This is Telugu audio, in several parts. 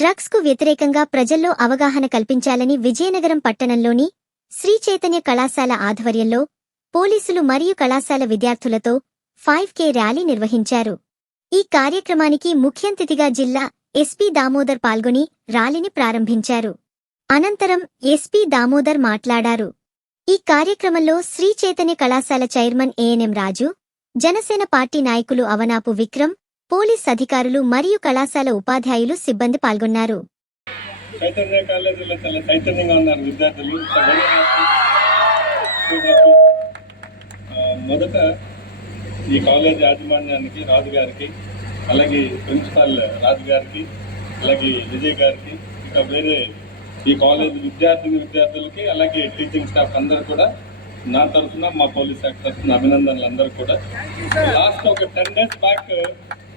డ్రగ్స్ కు వ్యతిరేకంగా ప్రజల్లో అవగాహన కల్పించాలని విజయనగరం పట్టణంలోని శ్రీ చైతన్య కళాశాల ఆధ్వర్యంలో పోలీసులు మరియు కళాశాల విద్యార్థులతో 5K ర్యాలీ నిర్వహించారు. ఈ కార్యక్రమానికి ముఖ్యంతిథిగా జిల్లా ఎస్పీ దామోదర్ పాల్గొని ర్యాలీని ప్రారంభించారు. అనంతరం ఎస్పీ దామోదర్ మాట్లాడారు. ఈ కార్యక్రమంలో శ్రీ చైతన్య కళాశాల చైర్మన్ ఏఎన్ఎం రాజు, జనసేన పార్టీ నాయకులు అవనాపు విక్రమ్, పోలీస్ అధికారులు మరియు కళాశాల ఉపాధ్యాయులు సిబ్బంది పాల్గొన్నారు. చైతన్య కాలేజీలో చాలా చైతన్యంగా ఉన్నారు విద్యార్థులు. మొదట ఈ కాలేజ్ యాజమాన్యానికి రాజు గారికి, అలాగే ప్రిన్సిపాల్ రాజు గారికి, అలాగే విజయ్ గారికి, ఇంకా వేరే ఈ కాలేజ్ విద్యార్థులకి, అలాగే టీచింగ్ స్టాఫ్ అందరూ కూడా నా తరఫున, మా పోలీస్ శాఖ తరఫున అభినందనలు అందరూ కూడా. లాస్ట్ ఒక 10 days బ్యాక్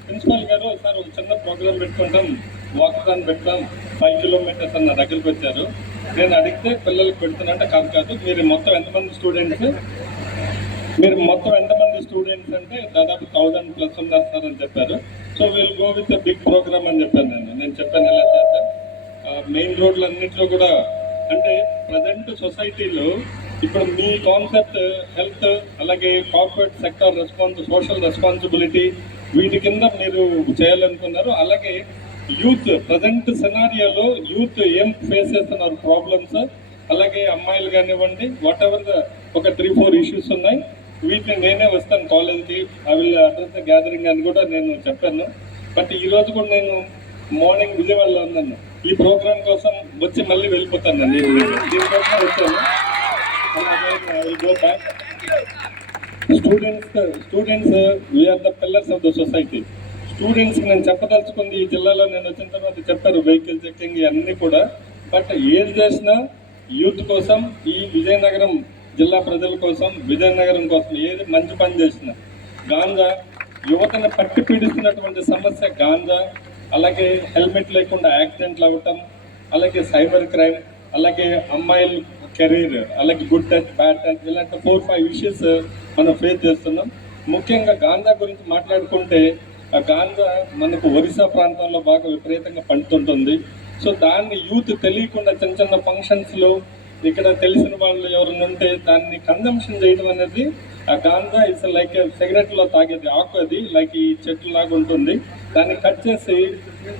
ప్రిన్సిపాల్ గారు సార్ ఒక చిన్న ప్రోగ్రామ్ పెట్టుకుంటాం, వాకథాన్ పెడతాం, 5 kilometers అన్న దగ్గరికి వచ్చారు. నేను అడిగితే పిల్లలకు పెడుతున్నట్టే కాదు, మీరు మొత్తం ఎంతమంది స్టూడెంట్స్ అంటే దాదాపు 1000+ ఉన్నారు సార్ అని చెప్పారు. So will go with big program అని చెప్పాను. నేను చెప్పాను ఎలా చేద్దాం, మెయిన్ రోడ్లు అన్నింటిలో కూడా. అంటే ప్రజెంట్ సొసైటీలో ఇప్పుడు మీ కాన్సెప్ట్ హెల్త్, అలాగే కార్పొరేట్ సెక్టర్ సోషల్ రెస్పాన్సిబిలిటీ, వీటి కింద మీరు చేయాలనుకున్నారు. అలాగే యూత్ ప్రజెంట్ సెనారియోలో యూత్ ఏం ఫేస్ చేస్తున్నారు ప్రాబ్లమ్స్, అలాగే అమ్మాయిలు కానివ్వండి, వాట్ ఎవర్ ఒక 3-4 ఇష్యూస్ ఉన్నాయి. వీటిని నేనే వస్తాను కాలేజ్కి, I will address the gathering అని కూడా నేను చెప్పాను. బట్ ఈ రోజు కూడా నేను మార్నింగ్ విజయవాడలో ఉన్నాను. ఈ ప్రోగ్రామ్ కోసం వచ్చి మళ్ళీ వెళ్ళిపోతాను. నేను దీనికోసం వచ్చాను. Students we are the pillars of the society. స్టూడెంట్స్కి నేను చెప్పదలుచుకుంది, ఈ జిల్లాలో నేను వచ్చిన తర్వాత చెప్పారు వెహికల్ చెకింగ్ ఇవన్నీ కూడా. బట్ ఏది చేసినా యూత్ కోసం, ఈ విజయనగరం జిల్లా ప్రజల కోసం, విజయనగరం కోసం ఏది మంచి పని చేసినా, గాంజా యువతను పట్టి పీడిస్తున్నటువంటి సమస్య గాంజా, అలాగే హెల్మెట్ లేకుండా యాక్సిడెంట్లు అవ్వటం, అలాగే సైబర్ క్రైమ్, అలాగే అమ్మాయిలు కెరీర్, అలాగే గుడ్ టచ్, బ్యాడ్ టచ్, ఇలాంటి 4-5 ఇష్యూస్ మనం ఫేస్ చేస్తున్నాం. ముఖ్యంగా గాంజా గురించి మాట్లాడుకుంటే, ఆ గాంజా మనకు ఒరిస్సా ప్రాంతంలో బాగా విపరీతంగా పండుతుంటుంది. సో దాన్ని యూత్ తెలియకుండా చిన్న చిన్న ఫంక్షన్స్లో ఇక్కడ తెలిసిన వాళ్ళు ఎవరైనా ఉంటే దాన్ని కన్జంప్షన్ చేయడం అనేది, ఆ గాంజా ఇట్స్ లైక్ సిగరెట్లో తాగేది ఆకు, అది లైక్ ఈ చెట్టు లాగా ఉంటుంది. దాన్ని కట్ చేసి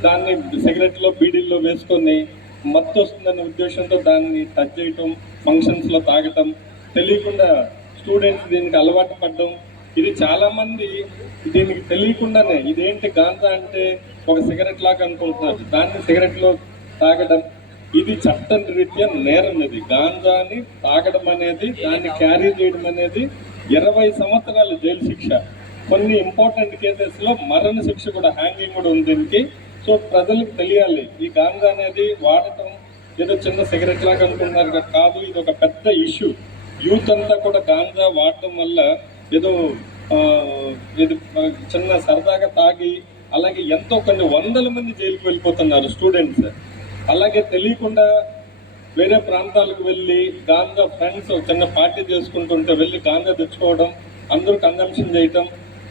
దాన్ని సిగరెట్లో బీడీల్లో వేసుకొని మత్తు వస్తుందనే ఉద్దేశంతో దాన్ని టచ్ చేయటం, ఫంక్షన్స్లో తాగటం, తెలియకుండా స్టూడెంట్స్ దీనికి అలవాటు పడడం. ఇది చాలామంది దీనికి తెలియకుండానే ఇదేంటి గాంజా అంటే ఒక సిగరెట్ లాగా అనుకుంటున్నారు, దాన్ని సిగరెట్లో తాగడం. ఇది చట్టం రీత్యా నేరం. ఇది గాంజాని తాగడం అనేది, దాన్ని క్యారీ చేయడం అనేది 20 సంవత్సరాలు జైలు శిక్ష. కొన్ని ఇంపార్టెంట్ కేసెస్లో మరణ శిక్ష కూడా, హ్యాంగింగ్ కూడా ఉంది దీనికి. సో ప్రజలకు తెలియాలి, ఈ గాంజా అనేది వాడటం ఏదో చిన్న సిగరెట్ లాగా అనుకుంటున్నారు కాదు, ఇది ఒక పెద్ద ఇష్యూ. యూత్ అంతా కూడా గాంజా వాడటం వల్ల ఏదో ఇది చిన్న సరదాగా తాగి, అలాగే ఎంతో కొన్ని 100 మంది జైలుకి వెళ్ళిపోతున్నారు స్టూడెంట్స్. అలాగే తెలియకుండా వేరే ప్రాంతాలకు వెళ్ళి గాంజా ఫ్రెండ్స్ చిన్న పార్టీ చేసుకుంటుంటే వెళ్ళి గాంజా తెచ్చుకోవడం, అందరూ కన్జంప్షన్ చేయటం.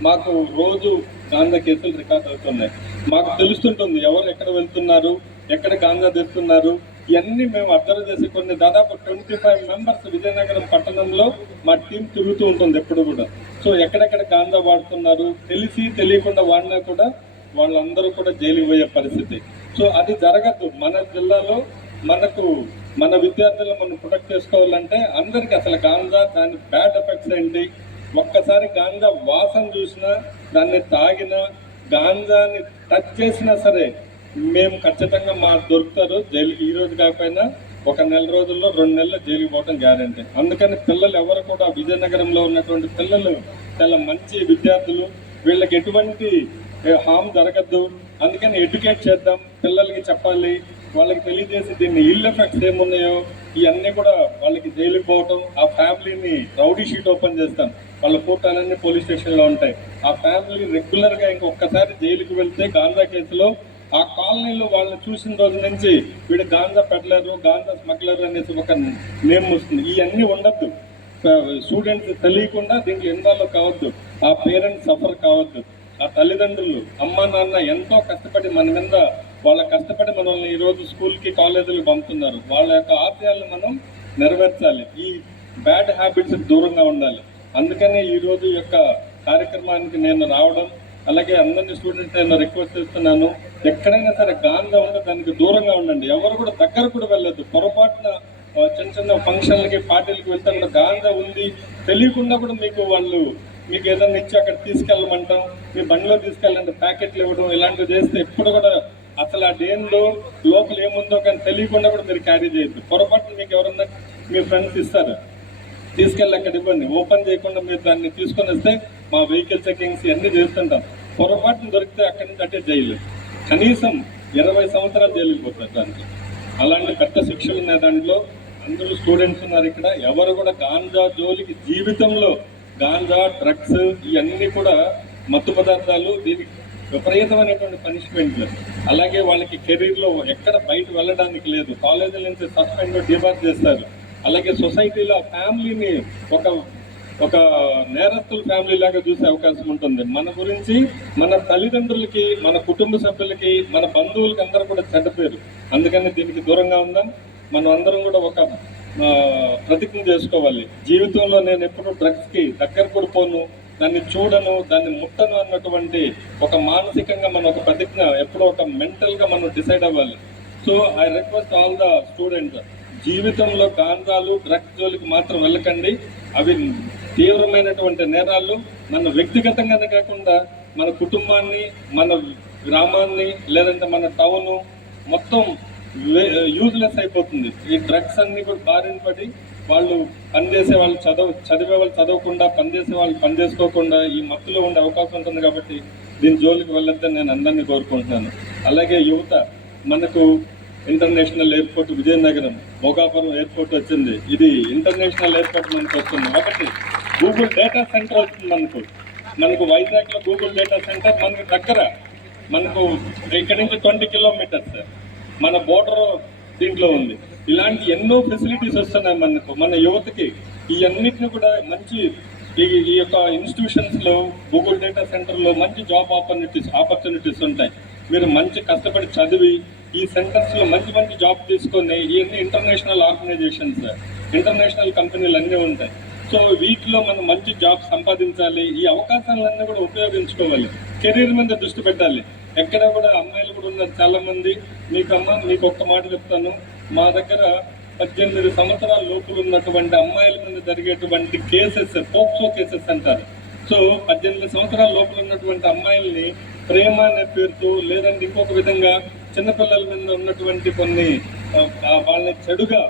మాకు రోజు గాంజా కేసులు రికార్డ్ అవుతున్నాయి. మాకు తెలుస్తుంటుంది ఎవరు ఎక్కడ వెళ్తున్నారు, ఎక్కడ గాంజా తెస్తున్నారు. ఇవన్నీ మేము అబ్జర్వ్ చేసి కొన్ని దాదాపు 25 members విజయనగరం పట్టణంలో మా టీం తిరుగుతూ ఉంటుంది ఎప్పుడు కూడా. సో ఎక్కడెక్కడ గాంజా వాడుతున్నారు, తెలిసి తెలియకుండా వాడినా కూడా వాళ్ళందరూ కూడా జైలుకి పోయే పరిస్థితి. సో అది జరగద్దు. మన జిల్లాలో మన విద్యార్థులను మనం ప్రొటెక్ట్ చేసుకోవాలంటే అందరికీ అసలు గాంజా, దాని బ్యాడ్ ఎఫెక్ట్స్ ఏంటి, ఒక్కసారి గాంజా వాసన చూసినా, దాన్ని తాగినా, గాంజాని టచ్ చేసినా సరే మేము ఖచ్చితంగా దొరుకుతారు జైలుకి. ఈ రోజు కాకపోయినా ఒక 1 నెల రోజుల్లో 2 నెలల్లో జైలుకి పోవడం గ్యారంటీ. అందుకని పిల్లలు ఎవరు కూడా, విజయనగరంలో ఉన్నటువంటి పిల్లలు చాలా మంచి విద్యార్థులు, వీళ్ళకి ఎటువంటి హామ్ జరగద్దు. అందుకని ఎడ్యుకేట్ చేద్దాం, పిల్లలకి చెప్పాలి, వాళ్ళకి తెలియజేసి దీన్ని ఇల్ ఎఫెక్ట్స్ ఏమున్నాయో ఇవన్నీ కూడా వాళ్ళకి జైలుకి పోవటం. ఆ ఫ్యామిలీని రౌడీ షీట్ ఓపెన్ చేస్తాం, వాళ్ళ ఫోటోలన్నీ పోలీస్ స్టేషన్లో ఉంటాయి. ఆ ఫ్యామిలీ రెగ్యులర్గా ఇంకొకసారి జైలుకి వెళ్తే గాంజా కేసులో ఆ కాలనీలో వాళ్ళని చూసిన రోజు నుంచి వీడు గాంజా పెడలేరు, గాంజా స్మగ్లర్ అనేసి ఒక నేమ్ వస్తుంది. ఇవన్నీ ఉండద్దు. స్టూడెంట్స్ తెలియకుండా దీంట్లో ఇన్వాల్వ్ కావద్దు, ఆ పేరెంట్స్ సఫర్ కావద్దు. ఆ తల్లిదండ్రులు, అమ్మ నాన్న ఎంతో కష్టపడి మన మీద వాళ్ళ కష్టపడి మనల్ని ఈరోజు స్కూల్కి కాలేజీలకు పంపుతున్నారు. వాళ్ళ యొక్క ఆశయాలను మనం నెరవేర్చాలి. ఈ బ్యాడ్ హ్యాబిట్స్ దూరంగా ఉండాలి. అందుకనే ఈరోజు యొక్క కార్యక్రమానికి నేను రావడం, అలాగే అందరినీ స్టూడెంట్స్ నేను రిక్వెస్ట్ చేస్తున్నాను, ఎక్కడైనా సరే గాంజా ఉంటే దానికి దూరంగా ఉండండి. ఎవరు కూడా దగ్గర కూడా వెళ్ళొద్దు. పొరపాటున చిన్న చిన్న ఫంక్షన్లకి పార్టీలకి వెళ్తే కూడా గాంజా ఉంది తెలియకుండా కూడా మీకు ఏదైనా ఇచ్చి అక్కడ తీసుకెళ్ళమంటాం, మీ బండిలో తీసుకెళ్ళండి ప్యాకెట్లు ఇవ్వడం, ఇలాంటివి చేస్తే ఎప్పుడు కూడా అసలు అదేందో లోపల ఏముందో కానీ తెలియకుండా కూడా మీరు క్యారీ చేయొద్దు. పొరపాటున మీకు ఎవరన్నా మీ ఫ్రెండ్స్ ఇస్తారు, తీసుకెళ్ళి అక్కడ ఇవ్వండి. ఓపెన్ చేయకుండా మీరు దాన్ని తీసుకొని వస్తే మా వెహికల్ చెకింగ్స్ అన్ని చేస్తుంటాం. పొరపాటున దొరికితే అక్కడి నుంచి అంటే జైలు, కనీసం 20 సంవత్సరాలు జైలుకి పోతారు దానికి. అలాంటి పెద్ద శిక్షలు ఉన్నాయి దాంట్లో. అందరూ స్టూడెంట్స్ ఉన్నారు ఇక్కడ. ఎవరు కూడా గాంజా జోలికి జీవితంలో, గాంజా డ్రగ్స్ ఇవన్నీ కూడా మత్తు పదార్థాలు, దీనికి విపరీతమైనటువంటి పనిష్మెంట్లు. అలాగే వాళ్ళకి కెరీర్లో ఎక్కడ బయట వెళ్ళడానికి లేదు. కాలేజీల నుంచి సస్పెండ్, డిబార్ చేస్తారు. అలాగే సొసైటీలో ఫ్యామిలీని ఒక నేరస్తుల ఫ్యామిలీ లాగా చూసే అవకాశం ఉంటుంది. మన గురించి మన తల్లిదండ్రులకి, మన కుటుంబ సభ్యులకి, మన బంధువులకి అందరూ కూడా చెడ్డ పేరు. అందుకని దీనికి దూరంగా ఉందాం. మనం అందరం కూడా ఒక ప్రతిజ్ఞ చేసుకోవాలి. జీవితంలో నేను ఎప్పుడు డ్రగ్స్కి దగ్గర కూడా పోను, దాన్ని చూడను, దాన్ని ముట్టను అన్నటువంటి ఒక మానసికంగా మనం ఒక ప్రతిజ్ఞ ఎప్పుడో ఒక మెంటల్గా మనం డిసైడ్ అవ్వాలి. So I request all the students, జీవితంలో గాంజాలు డ్రగ్స్ జోలికి మాత్రం వెళ్ళకండి. అవి తీవ్రమైనటువంటి నేరాలు. మన వ్యక్తిగతంగానే కాకుండా మన కుటుంబాన్ని, మన గ్రామాన్ని, లేదంటే మన టౌన్ మొత్తం యూజ్లెస్ అయిపోతుంది. ఈ డ్రగ్స్ అన్ని కూడా బారిన పడి వాళ్ళు పనిచేసే వాళ్ళు చదివే వాళ్ళు చదవకుండా, పనిచేసే వాళ్ళు పని చేసుకోకుండా ఈ మత్తులో ఉండే అవకాశం ఉంటుంది. కాబట్టి దీని జోలికి వెళ్ళొద్దని నేను అందరినీ కోరుకుంటున్నాను. అలాగే యువత, మనకు international airport Vizianagaram, Bhogapuram airport వచ్చింది. ఇది ఇంటర్నేషనల్ ఎయిర్పోర్ట్ మనకు వస్తుంది. ఒకటి గూగుల్ డేటా సెంటర్ వస్తుంది మనకు వైజాగ్లో గూగుల్ డేటా సెంటర్ మనకు దగ్గర. మనకు ఇక్కడి నుంచి 20 కిలోమీటర్స్ మన బోర్డర్ దీంట్లో ఉంది. ఇలాంటి ఎన్నో ఫెసిలిటీస్ వస్తున్నాయి మన యువతకి. ఈ అన్నిటిని కూడా మంచి ఈ యొక్క ఇన్స్టిట్యూషన్స్లో, గూగుల్ డేటా సెంటర్లో మంచి జాబ్ ఆపర్చునిటీస్ ఉంటాయి. మీరు మంచి కష్టపడి చదివి ఈ సెంటర్స్లో మంచి జాబ్ తీసుకొని, ఇవన్నీ ఇంటర్నేషనల్ ఆర్గనైజేషన్స్, ఇంటర్నేషనల్ కంపెనీలు అన్నీ ఉంటాయి. సో వీటిలో మనం మంచి జాబ్ సంపాదించాలి. ఈ అవకాశాలన్నీ కూడా ఉపయోగించుకోవాలి. కెరీర్ మీద దృష్టి పెట్టాలి. ఎక్కడ కూడా అమ్మాయిలు కూడా ఉన్నారు చాలా మంది. మీకు ఒక్క మాట చెప్తాను. మా దగ్గర 18 సంవత్సరాల లోపల ఉన్నటువంటి అమ్మాయిల మీద జరిగేటువంటి కేసెస్, పోక్సో కేసెస్ అంటారు. సో 18 సంవత్సరాల లోపల ఉన్నటువంటి అమ్మాయిల్ని ప్రేమ అనే పేరుతో, లేదంటే ఇంకొక విధంగా చిన్నపిల్లల మీద ఉన్నటువంటి కొన్ని వాళ్ళని చెడుగా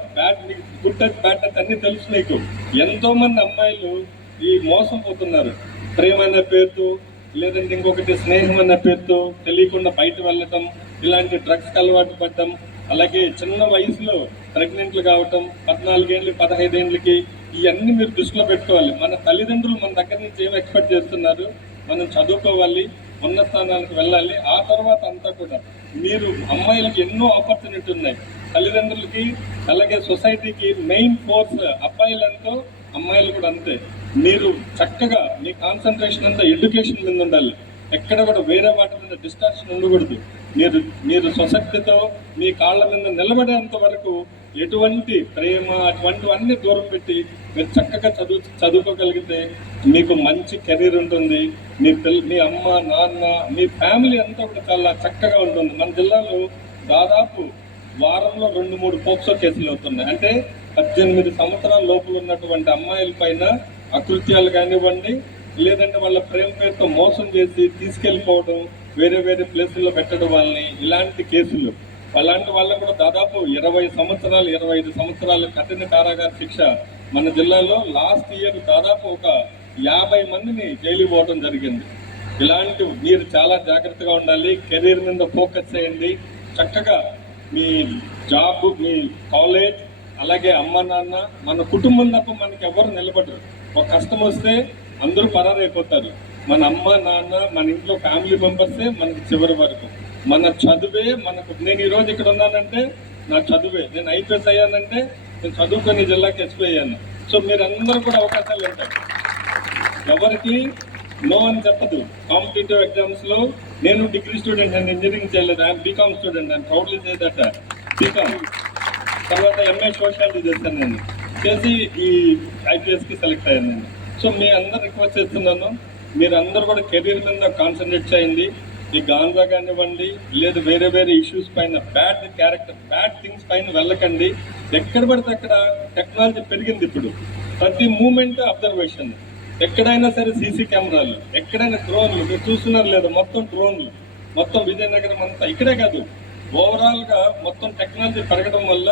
గుడ్ టచ్ బ్యాడ్ టచ్ అన్ని తెలుసు నీకు. ఎంతో మంది అమ్మాయిలు ఈ మోసం పోతున్నారు. ప్రేమ అనే పేరుతో, లేదంటే ఇంకొకటి స్నేహం అనే పేరుతో తెలియకుండా బయట వెళ్ళటం, ఇలాంటి డ్రగ్స్కి అలవాటు పడటం. అలాగే చిన్న వయసులో ప్రెగ్నెంట్లు కావటం, 14 ఏళ్ళు 15 ఏళ్ళకి. ఇవన్నీ మీరు దృష్టిలో పెట్టుకోవాలి. మన తల్లిదండ్రులు మన దగ్గర నుంచి ఏం ఎక్స్పెక్ట్ చేస్తున్నారు? మనం చదువుకోవాలి, ఉన్నత స్థానాలకు వెళ్ళాలి. ఆ తర్వాత అంతా కూడా మీరు అమ్మాయిలకి ఎన్నో ఆపర్చునిటీ ఉన్నాయి. తల్లిదండ్రులకి, అలాగే సొసైటీకి మెయిన్ ఫోర్స్ అబ్బాయిలంతో అమ్మాయిలు కూడా అంతే. మీరు చక్కగా మీ కాన్సన్ట్రేషన్ అంతా ఎడ్యుకేషన్ మీద ఉండాలి. ఎక్కడ కూడా వేరే వాటి మీద డిస్ట్రాక్షన్ ఉండకూడదు. మీరు సొసైటీతో మీ కాళ్ళ మీద నిలబడేంత వరకు ఎటువంటి ప్రేమ అటువంటివన్నీ దూరం పెట్టి మీరు చక్కగా చదువుకోగలిగితే మీకు మంచి కెరీర్ ఉంటుంది. మీ అమ్మ నాన్న, మీ ఫ్యామిలీ అంతా కూడా చాలా చక్కగా ఉంటుంది. మన జిల్లాలో దాదాపు వారంలో 2-3 పోక్సో కేసులు అవుతున్నాయి. అంటే 18 సంవత్సరాల లోపల ఉన్నటువంటి అమ్మాయిల పైన అకృత్యాలు కానివ్వండి, లేదంటే వాళ్ళ ప్రేమ పేరుతో మోసం చేసి తీసుకెళ్ళిపోవడం, వేరే ప్లేసుల్లో పెట్టడం వాళ్ళని, ఇలాంటి కేసులు. అలాంటి వాళ్ళకు కూడా దాదాపు 20 సంవత్సరాలు 25 సంవత్సరాలు కఠిన కారాగార శిక్ష. మన జిల్లాలో లాస్ట్ ఇయర్ దాదాపు ఒక 50 మందిని జైలు పోవడం జరిగింది. ఇలాంటి మీరు చాలా జాగ్రత్తగా ఉండాలి. కెరీర్ మీద ఫోకస్ చేయండి. చక్కగా మీ జాబ్, మీ కాలేజ్, అలాగే అమ్మ నాన్న, మన కుటుంబం తప్ప మనకి ఎవరు నిలబడరు. ఒక కష్టం వస్తే అందరూ పరారైపోతారు. మన అమ్మ నాన్న, మన ఇంట్లో ఫ్యామిలీ మెంబర్సే మనకి చివరి వరకు. మన చదువే మనకు. నేను ఈరోజు ఇక్కడ ఉన్నానంటే నా చదువే. నేను ఐపీఎస్ అయ్యానంటే నేను చదువుకొని జిల్లాకి ఎస్పీ అయ్యాను. సో మీరందరూ కూడా అవకాశాలు ఉంటాయి. ఎవరికి నో అని చెప్పదు. కాంపిటేటివ్ ఎగ్జామ్స్లో నేను డిగ్రీ స్టూడెంట్, నేను ఇంజనీరింగ్ చేయలేదు. I'm BCom student, I'm proudly say that. BCom తర్వాత ఎంఏ సోషాలజీ చేశాను నేను, చేసి ఈ ఐపీఎస్కి సెలెక్ట్ అయ్యాను నేను. సో మీ అందరు రిక్వెస్ట్ చేస్తున్నాను, మీరు అందరూ కూడా కెరీర్ మీద కాన్సన్ట్రేట్ చేయండి. ఈ గాంజా కానివ్వండి, లేదు వేరే వేరే ఇష్యూస్ పైన, బ్యాడ్ క్యారెక్టర్, బ్యాడ్ థింగ్స్ పైన వెళ్ళకండి. ఎక్కడ పడితే అక్కడ టెక్నాలజీ పెరిగింది ఇప్పుడు, ప్రతి మూమెంట్ అబ్జర్వేషన్. ఎక్కడైనా సరే సీసీ కెమెరాలు, ఎక్కడైనా డ్రోన్లు, మీరు చూస్తున్నారు లేదా, మొత్తం డ్రోన్లు, మొత్తం విజయనగరం అంతా. ఇక్కడే కాదు, ఓవరాల్ గా మొత్తం టెక్నాలజీ పెరగడం వల్ల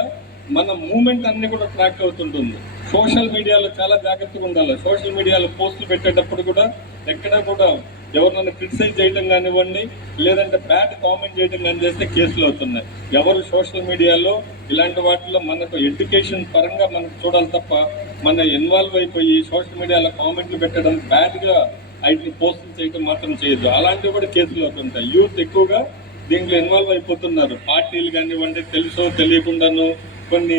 మన మూమెంట్ అన్ని కూడా ట్రాక్ అవుతుంటుంది. సోషల్ మీడియాలో చాలా జాగ్రత్తగా ఉండాలి. సోషల్ మీడియాలో పోస్టులు పెట్టేటప్పుడు కూడా ఎక్కడ కూడా ఎవరినైనా క్రిటిసైజ్ చేయడం కానివ్వండి, లేదంటే బ్యాడ్ కామెంట్ చేయడం కానీ చేస్తే కేసులు అవుతున్నాయి. ఎవరు సోషల్ మీడియాలో ఇలాంటి వాటిలో మనకు ఎడ్యుకేషన్ పరంగా మనకు చూడాలి తప్ప, మన ఇన్వాల్వ్ అయిపోయి సోషల్ మీడియాలో కామెంట్లు పెట్టడం, బ్యాడ్గా ఐటీ పోస్టులు చేయడం మాత్రం చేయొద్దు. అలాంటివి కూడా కేసులు అవుతుంటాయి. యూత్ ఎక్కువగా దీంట్లో ఇన్వాల్వ్ అయిపోతున్నారు. పార్టీలు కానివ్వండి, తెలుసో తెలియకుండాను కొన్ని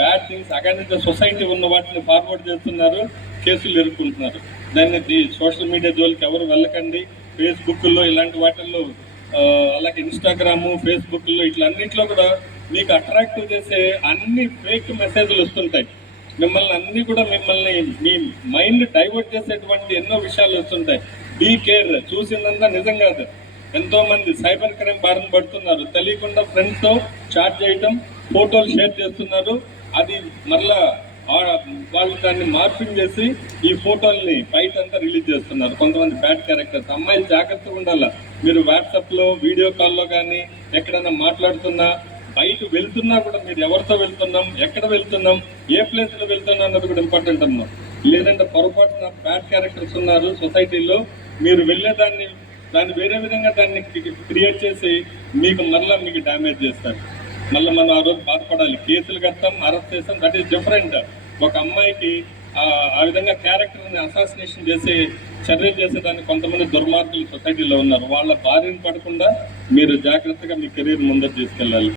bad things against the society ఉన్న వాటిని ఫార్వర్డ్ చేస్తున్నారు, కేసులు ఎదుర్కొంటున్నారు. దాన్ని సోషల్ మీడియా జోలికి ఎవరు వెళ్ళకండి. ఫేస్బుక్లో ఇలాంటి వాటిల్లో, అలాగే ఇన్స్టాగ్రాము, ఫేస్బుక్లో, ఇట్లా అన్నింటిలో కూడా మీకు అట్రాక్టివ్ చేసే అన్ని ఫేక్ మెసేజ్లు వస్తుంటాయి. మిమ్మల్ని మీ మైండ్ డైవర్ట్ చేసేటువంటి ఎన్నో విషయాలు వస్తుంటాయి. Be care. చూసిందంతా నిజం కాదు. ఎంతో మంది సైబర్ క్రైమ్ బారిన పడుతున్నారు. తెలియకుండా ఫ్రెండ్స్తో చాట్ చేయటం, ఫోటోలు షేర్ చేస్తున్నారు. అది మరలా వాళ్ళు దాన్ని మార్పింగ్ చేసి ఈ ఫోటోల్ని బయట అంతా రిలీజ్ చేస్తున్నారు. కొంతమంది బ్యాడ్ క్యారెక్టర్స్. అమ్మాయిలు జాగ్రత్తగా ఉండాలి. మీరు వాట్సాప్లో, వీడియో కాల్లో కానీ ఎక్కడైనా మాట్లాడుతున్నా, బయట వెళ్తున్నా కూడా మీరు ఎవరితో వెళ్తున్నాం, ఎక్కడ వెళ్తున్నాం, ఏ ప్లేస్లో వెళ్తున్నాం అన్నది కూడా ఇంపార్టెంట్ అన్నాం. లేదంటే పొరపాటున బ్యాడ్ క్యారెక్టర్స్ ఉన్నారు సొసైటీలో, మీరు వెళ్ళేదాన్ని వేరే విధంగా దాన్ని క్రియేట్ చేసి మీకు డ్యామేజ్ చేస్తారు. మళ్ళీ మనం ఆ రోజు బాధపడాలి. కేసులు కడతాం, అరెస్ట్ చేస్తాం, దట్ ఈస్ డిఫరెంట్. ఒక అమ్మాయికి ఆ విధంగా క్యారెక్టర్ని అసాసినేషన్ చేసి చర్యలు చేసేదానికి కొంతమంది దుర్మార్గులు సొసైటీలో ఉన్నారు. వాళ్ళ బారిన పడకుండా మీరు జాగ్రత్తగా మీ కెరీర్ ముందర తీసుకెళ్ళాలి.